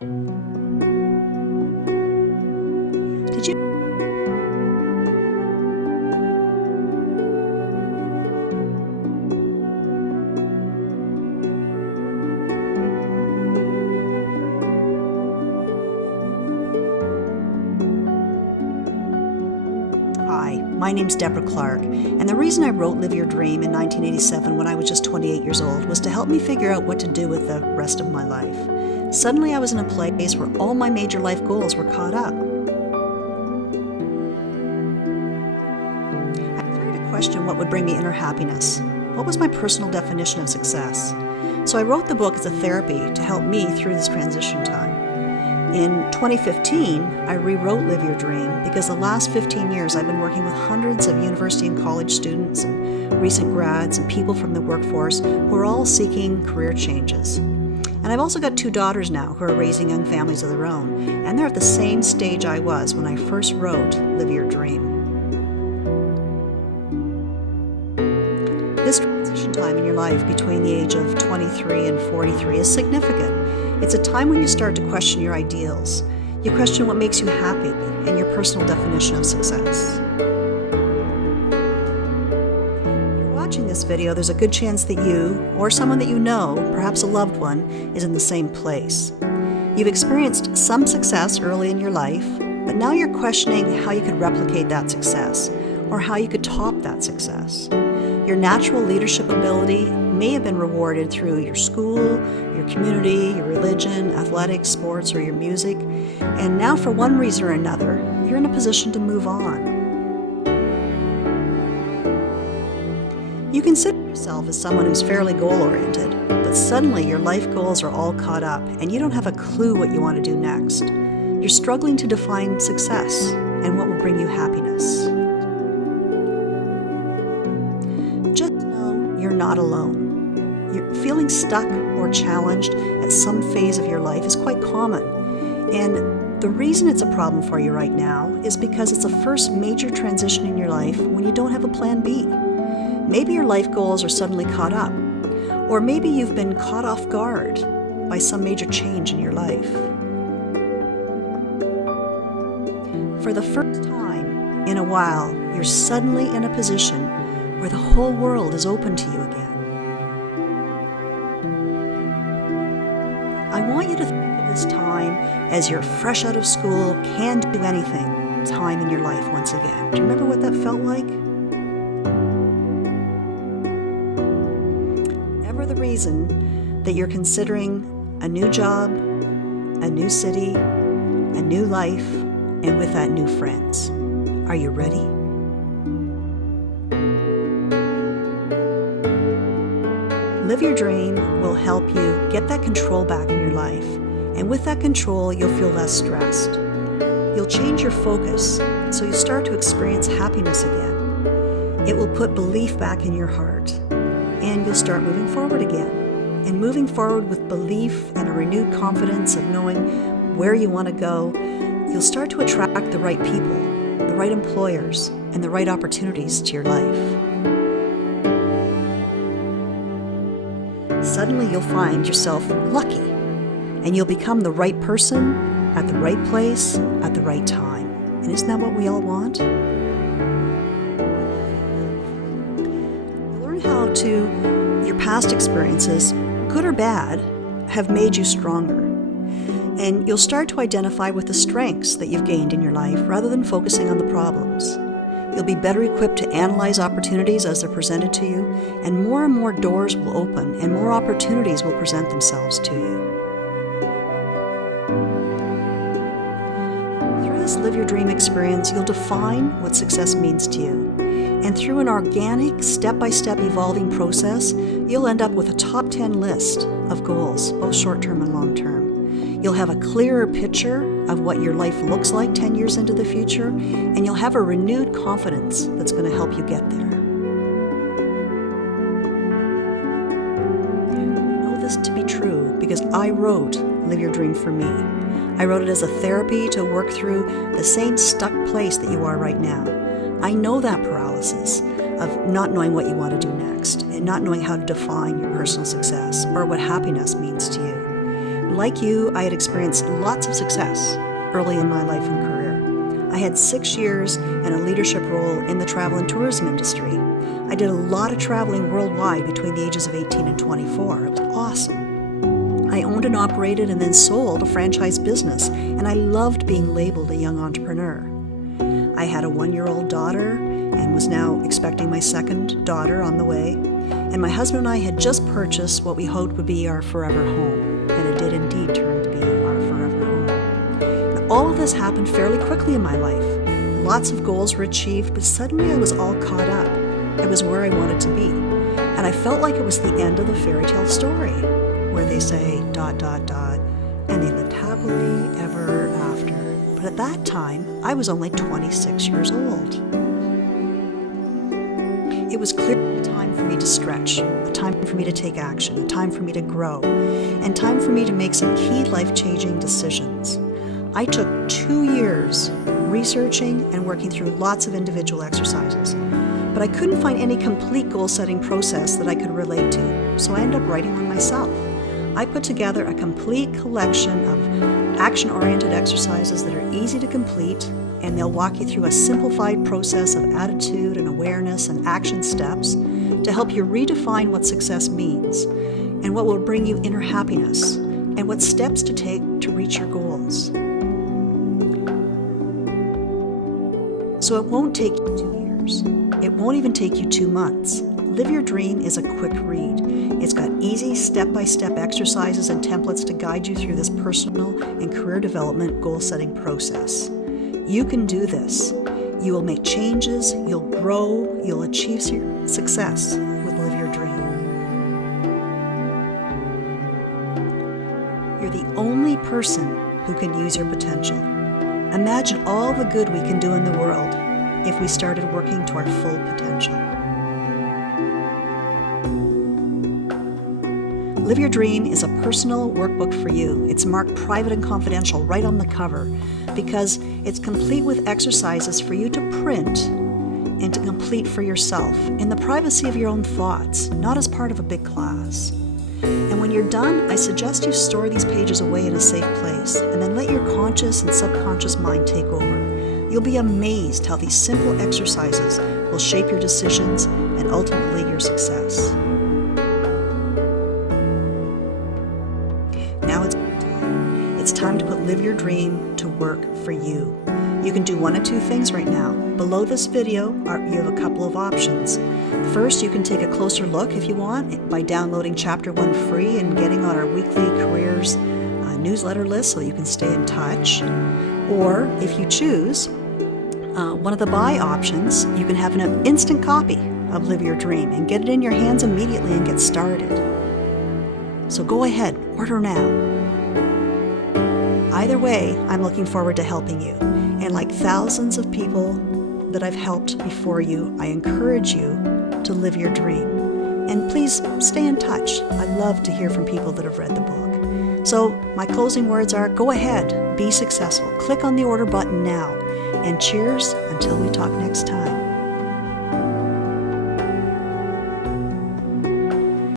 Did you? Hi, my name's Deborah Clarke, and the reason I wrote Live Your Dream in 1987 when I was just 28 years old was to help me figure out what to do with the rest of my life. Suddenly I was in a place where all my major life goals were caught up. I started to question what would bring me inner happiness. What was my personal definition of success? So I wrote the book as a therapy to help me through this transition time. In 2015, I rewrote Live Your Dream because the last 15 years I've been working with hundreds of university and college students and recent grads and people from the workforce who are all seeking career changes. And I've also got 2 daughters now who are raising young families of their own, and they're at the same stage I was when I first wrote Live Your Dream. This transition time in your life between the age of 23 and 43 is significant. It's a time when you start to question your ideals. You question what makes you happy and your personal definition of success. If you're watching this video, there's a good chance that you, or someone that you know, perhaps a loved one, is in the same place. You've experienced some success early in your life, but now you're questioning how you could replicate that success, or how you could top that success. Your natural leadership ability may have been rewarded through your school, your community, your religion, athletics, sports, or your music, and now for one reason or another, you're in a position to move on. You consider yourself as someone who's fairly goal-oriented, but suddenly your life goals are all caught up and you don't have a clue what you want to do next. You're struggling to define success and what will bring you happiness. Just know you're not alone. You're feeling stuck or challenged at some phase of your life is quite common. And the reason it's a problem for you right now is because it's the first major transition in your life when you don't have a plan B. Maybe your life goals are suddenly caught up, or maybe you've been caught off guard by some major change in your life. For the first time in a while, you're suddenly in a position where the whole world is open to you again. I want you to think of this time as you're fresh out of school, can do anything time in your life once again. Do you remember what that felt like? Whatever the reason that you're considering a new job, a new city, a new life, and with that, new friends. Are you ready? Live Your Dream will help you get that control back in your life. And with that control, you'll feel less stressed. You'll change your focus so you start to experience happiness again. It will put belief back in your heart. And you'll start moving forward again. And moving forward with belief and a renewed confidence of knowing where you want to go, you'll start to attract the right people, the right employers, and the right opportunities to your life. Suddenly you'll find yourself lucky, and you'll become the right person at the right place at the right time. And isn't that what we all want? Learn how your past experiences, good or bad, have made you stronger. And you'll start to identify with the strengths that you've gained in your life rather than focusing on the problems. You'll be better equipped to analyze opportunities as they're presented to you, and more doors will open and more opportunities will present themselves to you. Through this Live Your Dream experience, you'll define what success means to you. And through an organic, step-by-step evolving process, you'll end up with a top 10 list of goals, both short-term and long-term. You'll have a clearer picture of what your life looks like 10 years into the future, and you'll have a renewed confidence that's going to help you get there. I know this to be true because I wrote Live Your Dream for me. I wrote it as a therapy to work through the same stuck place that you are right now. I know that paralysis of not knowing what you want to do next and not knowing how to define your personal success or what happiness means to you. Like you, I had experienced lots of success early in my life and career. I had 6 years in a leadership role in the travel and tourism industry. I did a lot of traveling worldwide between the ages of 18 and 24. It was awesome. I owned and operated and then sold a franchise business, and I loved being labeled a young entrepreneur. I had a 1-year-old daughter and was now expecting my second daughter on the way. And my husband and I had just purchased what we hoped would be our forever home, and it did indeed turn to be our forever home. Now, all of this happened fairly quickly in my life. Lots of goals were achieved, but suddenly I was all caught up. I was where I wanted to be. And I felt like it was the end of the fairy tale story, where they say ... and they lived happily ever after. But at that time, I was only 26 years old. It was clearly a time for me to stretch, a time for me to take action, a time for me to grow, and time for me to make some key life-changing decisions. I took 2 years researching and working through lots of individual exercises, but I couldn't find any complete goal-setting process that I could relate to, so I ended up writing one myself. I put together a complete collection of action-oriented exercises that are easy to complete, and they'll walk you through a simplified process of attitude and awareness and action steps to help you redefine what success means and what will bring you inner happiness and what steps to take to reach your goals. So it won't take you 2 years. It won't even take you 2 months. Live Your Dream is a quick read. It's got easy step-by-step exercises and templates to guide you through this personal and career development goal-setting process. You can do this. You will make changes, you'll grow, you'll achieve success with Live Your Dream. You're the only person who can use your potential. Imagine all the good we can do in the world if we started working to our full potential. Live Your Dream is a personal workbook for you. It's marked private and confidential right on the cover because it's complete with exercises for you to print and to complete for yourself in the privacy of your own thoughts, not as part of a big class. And when you're done, I suggest you store these pages away in a safe place and then let your conscious and subconscious mind take over. You'll be amazed how these simple exercises will shape your decisions and ultimately your success. Now it's time to put Live Your Dream to work for you. You can do one of 2 things right now. Below this video, you have a couple of options. First, you can take a closer look if you want by downloading Chapter 1 free and getting on our weekly careers newsletter list so you can stay in touch. Or if you choose one of the buy options, you can have an instant copy of Live Your Dream and get it in your hands immediately and get started. So go ahead, order now. Either way, I'm looking forward to helping you. And like thousands of people that I've helped before you, I encourage you to live your dream. And please stay in touch. I love to hear from people that have read the book. So my closing words are, go ahead, be successful. Click on the order button now. And cheers until we talk next time.